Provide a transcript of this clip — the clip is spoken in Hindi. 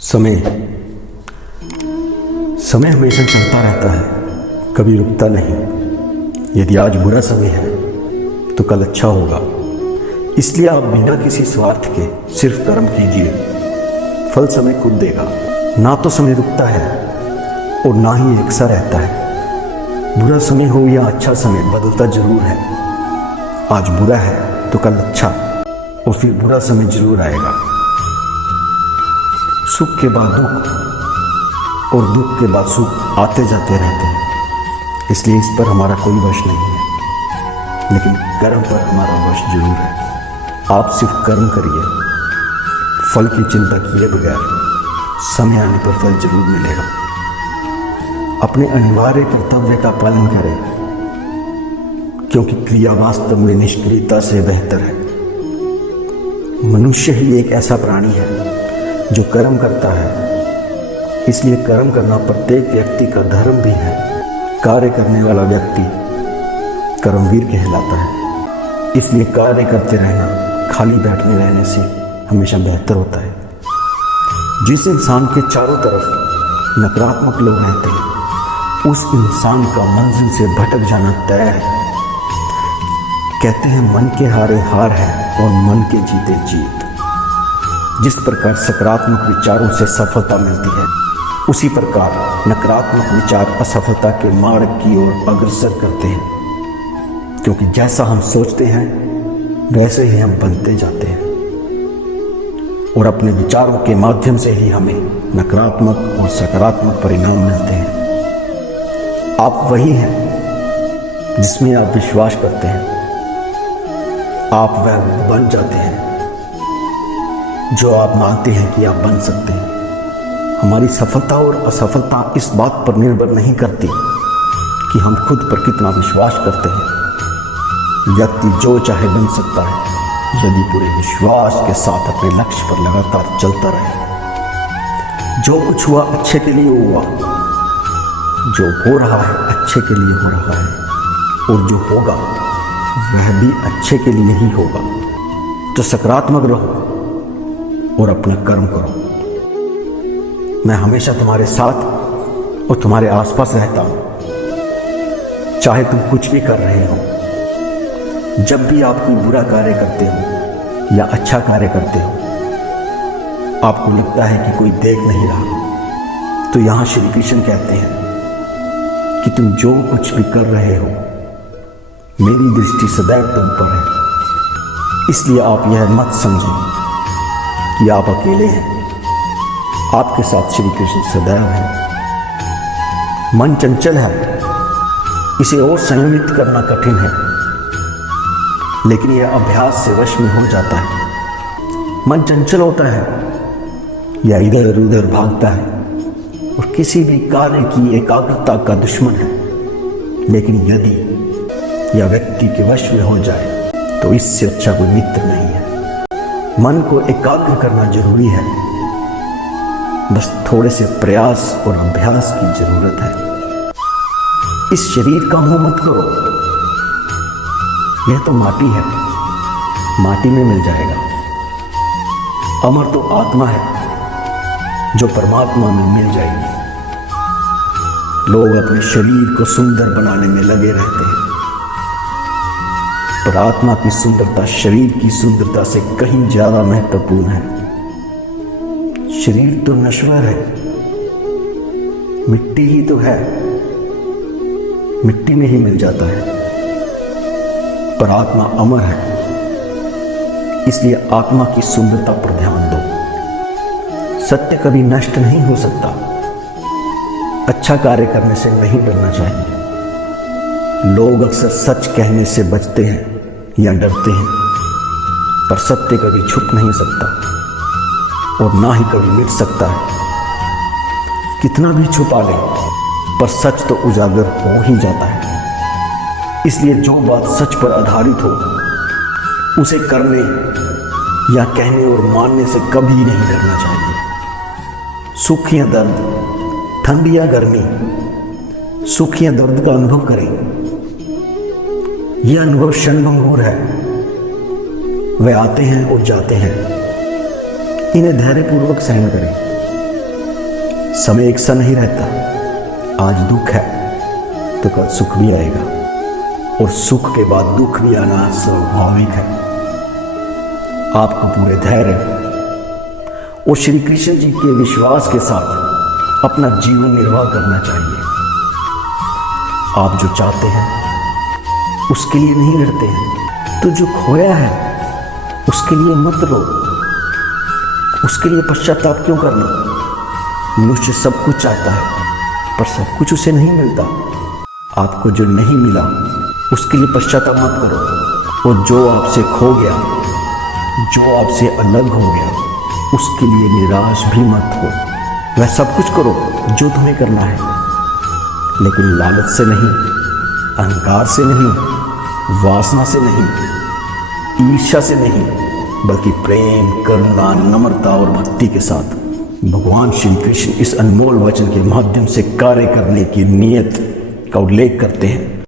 समय समय हमेशा चलता रहता है, कभी रुकता नहीं। यदि आज बुरा समय है तो कल अच्छा होगा। इसलिए आप बिना किसी स्वार्थ के सिर्फ कर्म कीजिए, फल समय खुद देगा। ना तो समय रुकता है और ना ही एक सा रहता है। बुरा समय हो या अच्छा समय, बदलता जरूर है। आज बुरा है तो कल अच्छा और फिर बुरा समय जरूर आएगा। सुख के बाद दुख और दुख के बाद सुख आते जाते रहते हैं, इसलिए इस पर हमारा कोई वश नहीं है, लेकिन कर्म पर हमारा वश जरूर है। आप सिर्फ कर्म करिए, फल की चिंता किए बगैर समय आने पर फल जरूर मिलेगा। अपने अनिवार्य कर्तव्य का पालन करें, क्योंकि क्रिया वास्तव में निष्क्रियता से बेहतर है। मनुष्य ही एक ऐसा प्राणी है जो कर्म करता है, इसलिए कर्म करना प्रत्येक व्यक्ति का धर्म भी है। कार्य करने वाला व्यक्ति कर्मवीर कहलाता है, इसलिए कार्य करते रहना खाली बैठने रहने से हमेशा बेहतर होता है। जिस इंसान के चारों तरफ नकारात्मक लोग रहते हैं, उस इंसान का मंजिल से भटक जाना तय है। कहते हैं मन के हारे हार है और मन के जीते जीत। जिस प्रकार सकारात्मक विचारों से सफलता मिलती है, उसी प्रकार नकारात्मक विचार असफलता के मार्ग की ओर अग्रसर करते हैं, क्योंकि जैसा हम सोचते हैं वैसे ही हम बनते जाते हैं, और अपने विचारों के माध्यम से ही हमें नकारात्मक और सकारात्मक परिणाम मिलते हैं। आप वही हैं जिसमें आप विश्वास करते हैं, आप वह बन जाते हैं जो आप मानते हैं कि आप बन सकते हैं। हमारी सफलता और असफलता इस बात पर निर्भर नहीं करती कि हम खुद पर कितना विश्वास करते हैं। व्यक्ति जो चाहे बन सकता है, यदि पूरे विश्वास के साथ अपने लक्ष्य पर लगातार चलता रहे। जो कुछ हुआ अच्छे के लिए हुआ, जो हो रहा है अच्छे के लिए हो रहा है, और जो होगा वह भी अच्छे के लिए ही होगा। तो सकारात्मक रहो और अपना कर्म करो। मैं हमेशा तुम्हारे साथ और तुम्हारे आसपास रहता हूं, चाहे तुम कुछ भी कर रहे हो। जब भी आप कोई बुरा कार्य करते हो या अच्छा कार्य करते हो, आपको लगता है कि कोई देख नहीं रहा, तो यहां श्री कृष्ण कहते हैं कि तुम जो कुछ भी कर रहे हो, मेरी दृष्टि सदैव तुम पर है। इसलिए आप यह मत समझें कि आप अकेले हैं, आपके साथ श्री कृष्ण सदैव हैं। मन चंचल है, इसे और संयमित करना कठिन है, लेकिन यह अभ्यास से वश में हो जाता है। मन चंचल होता है या इधर उधर भागता है और किसी भी कार्य की एकाग्रता का दुश्मन है, लेकिन यदि यह व्यक्ति के वश में हो जाए तो इससे अच्छा कोई मित्र नहीं है। मन को एकाग्र करना जरूरी है, बस थोड़े से प्रयास और अभ्यास की जरूरत है। इस शरीर का मोह मत करो, यह तो माटी है, माटी में मिल जाएगा। अमर तो आत्मा है जो परमात्मा में मिल जाएगी। लोग अपने शरीर को सुंदर बनाने में लगे रहते हैं, पर आत्मा की सुंदरता शरीर की सुंदरता से कहीं ज्यादा महत्वपूर्ण है। शरीर तो नश्वर है, मिट्टी ही तो है, मिट्टी में ही मिल जाता है, पर आत्मा अमर है। इसलिए आत्मा की सुंदरता पर ध्यान दो। सत्य कभी नष्ट नहीं हो सकता। अच्छा कार्य करने से नहीं डरना चाहिए। लोग अक्सर सच कहने से बचते हैं या डरते हैं, पर सत्य कभी छुप नहीं सकता और ना ही कभी मिट सकता है। कितना भी छुपा ले, पर सच तो उजागर हो ही जाता है। इसलिए जो बात सच पर आधारित हो, उसे करने या कहने और मानने से कभी नहीं डरना चाहिए। सुख या दर्द, ठंड या गर्मी, सुख या दर्द का अनुभव करें। यह अनुभव क्षणभंगुर है, वे आते हैं और जाते हैं। इन्हें धैर्यपूर्वक सहन करें। समय एक सा नहीं रहता। आज दुख है तो कल सुख भी आएगा, और सुख के बाद दुख भी आना स्वाभाविक है। आपको पूरे धैर्य और श्री कृष्ण जी के विश्वास के साथ अपना जीवन निर्वाह करना चाहिए। आप जो चाहते हैं उसके लिए नहीं लड़ते हैं, तो जो खोया है उसके लिए मत रो, उसके लिए पश्चाताप क्यों करना। मनुष्य सब कुछ चाहता है पर सब कुछ उसे नहीं मिलता। आपको जो नहीं मिला उसके लिए पश्चाताप मत करो, और जो आपसे खो गया, जो आपसे अलग हो गया, उसके लिए निराश भी मत हो। वह सब कुछ करो जो तुम्हें करना है, लेकिन लालच से नहीं, अहंकार से नहीं, वासना से नहीं, ईर्ष्या से नहीं, बल्कि प्रेम, करुणा, नम्रता और भक्ति के साथ भगवान श्री कृष्ण इस अनमोल वचन के माध्यम से कार्य करने की नियत का उल्लेख करते हैं।